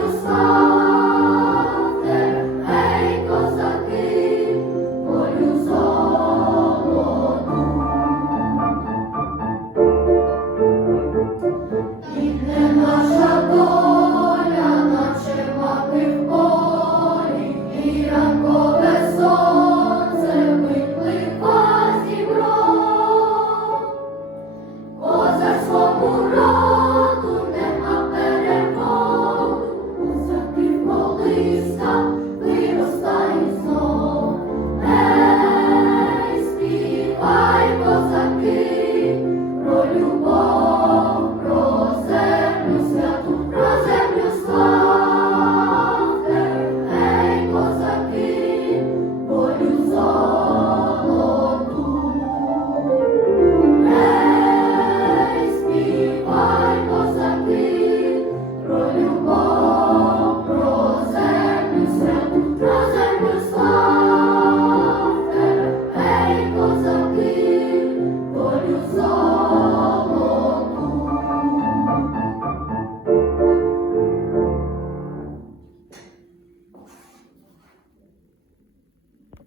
Deus.